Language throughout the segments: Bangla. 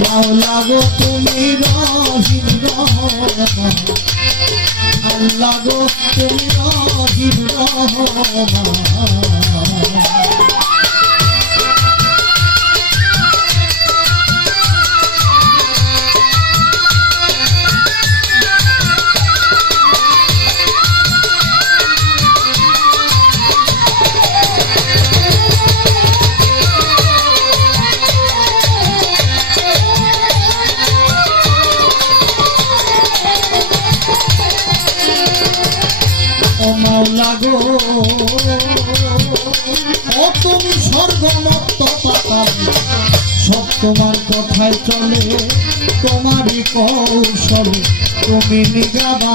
মাওলা গো তুমি রহিম রহমান আল্লাহ গো তুমি রহিম। রহমান চলে তোমারই কৌশলে তুমি নিগাবা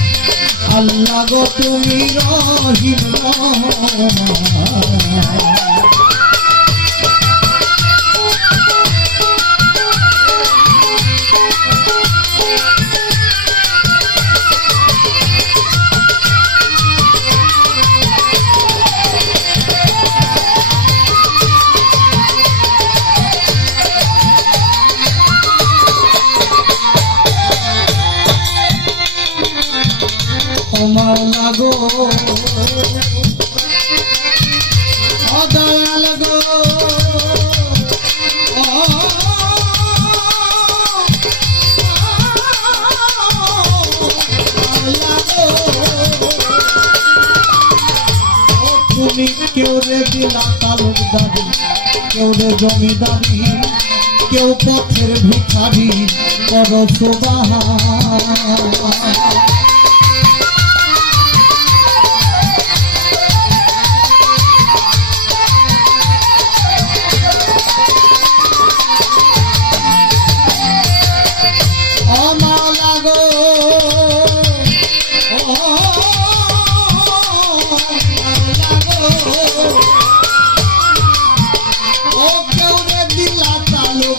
আল্লাহ গো তুমি রহিম রহমান ও মাওলা গো। তুমি কেউ রে দিলা তালুকদারি কেউ রে জমিদারি, কেউ পথের ভিখারি, করো সুবাহা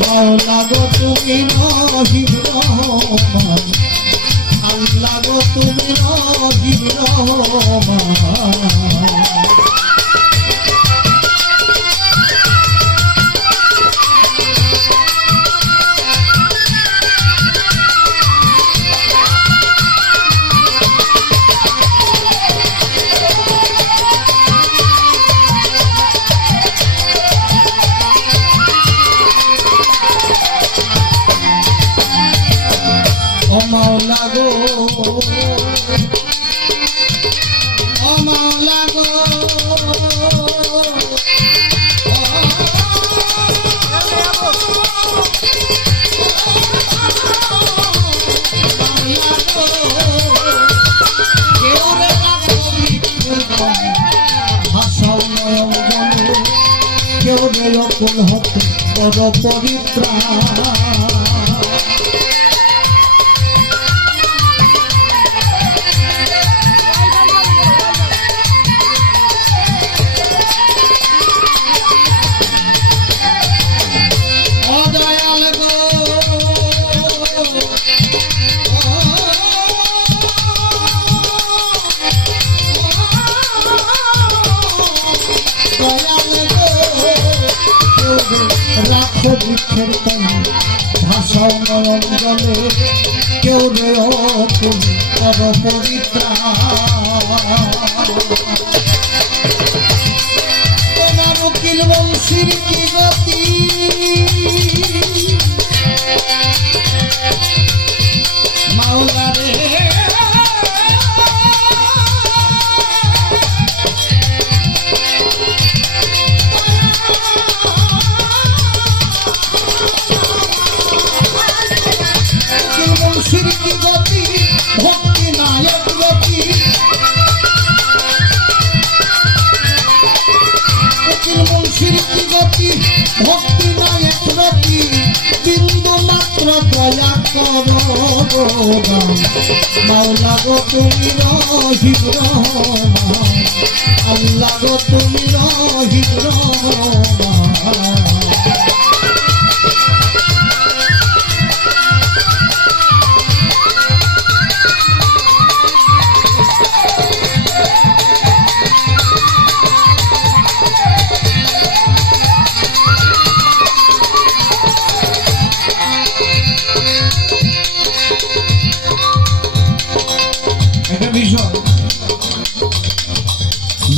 মাওলা গো তুমি রহিম রহমান। আল্লাহ গো তুমি রহিম রহমান। রে হতে পদ পবিত্রা কেউ রে রাখো বৃক্ষের তনে ভাষাও নয়ন জলে, কেউ রে তুমি পবিত্রা। তোমার উকিল বংশীর মাওলা গো তুমি রহিম রহমান। আল্লাহ গো তুমি রহিম রহমান।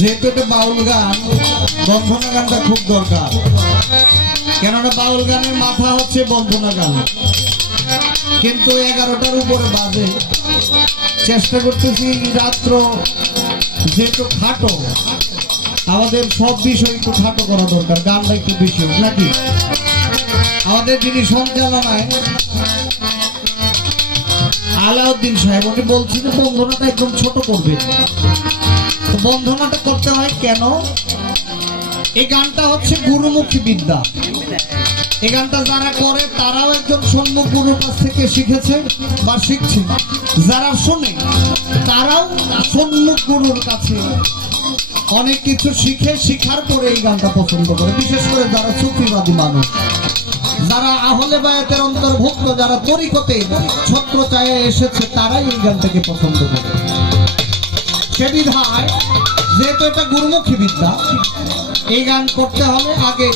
যেহেতু এটা বাউল গান বন্ধনা গানটা খুব দরকার। কেননা বাউল গানের মাথা হচ্ছে বন্ধনা গান কিন্তু এগারোটার উপরে বাজে। চেষ্টা করতেছি রাত্র যেহেতু খাটো, আমাদের সব বিষয় একটু খাটো করা দরকার, গানটা একটু বেশি নাকি? আমাদের যিনি সঞ্চালনায়, আলাউদ্দিন সাহেব, উনি বলছি যে বন্ধনাটা একদম ছোট করবে। বন্ধনাটা করতে হয় কেন? এই গানটা হচ্ছে গুরুমুখী বিদ্যা। এই গানটা যারা করে, তারাও একজন সম্মুখ গুরুর কাছ থেকে শিখেছে বা শিখছে। যারা শোনে, তারাও সম্মুখ গুরুর কাছে অনেক কিছু শিখে, শিখার পরে এই গানটা পছন্দ করে। বিশেষ করে যারা সুফিবাদী মানুষ, যারা আহলে বায়াতের অন্তর্ভুক্ত, যারা তরিকতে ছত্র চায়ে এসেছে, তারাই এই গানটাকে পছন্দ করে। যেহেতু এটা গুরুমুখী বিদ্যা, এই গান করতে হবে আগে।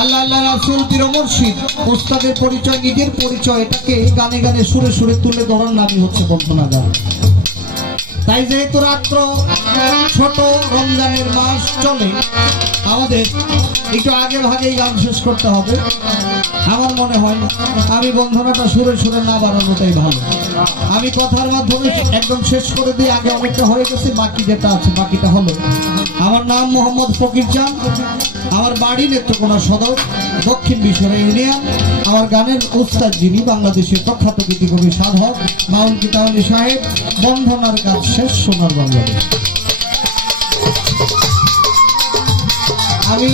আল্লাহ আল্লাহ রাসুল, পীর মুর্শিদ ওস্তাদের পরিচয়, নিজের পরিচয়, এটাকে গানে গানে সুরে সুরে তুলে ধরার নামই হচ্ছে কল্পনা গান। তাই যেহেতু রাত্র ছোট রমজানের মাস চলে। আমাদের একটু আগে ভাগে এই গান শেষ করতে হবে। আমার মনে হয় আমি বন্ধনাটা সুরে সুরে না বাড়ানোটাই ভালো। আমি কথার মাধ্যমে একদম শেষ করে দিয়ে আগে অনেকটা হয়ে গেছে, বাকি যেটা আছে, বাকিটা হলো। আমার নাম মোহাম্মদ ফকির চান আমার বাড়ি নেত্রকোনা সদর, দক্ষিণ বিশ্বরা ইউনিয়ন। আমার গানের উস্তাদ যিনি, বাংলাদেশের প্রখ্যাত গীতিকবি সাধক। মাউল কিতাউলি সাহেব বন্ধনার কাজ শেষ সোনার বাংলাদেশ। আমি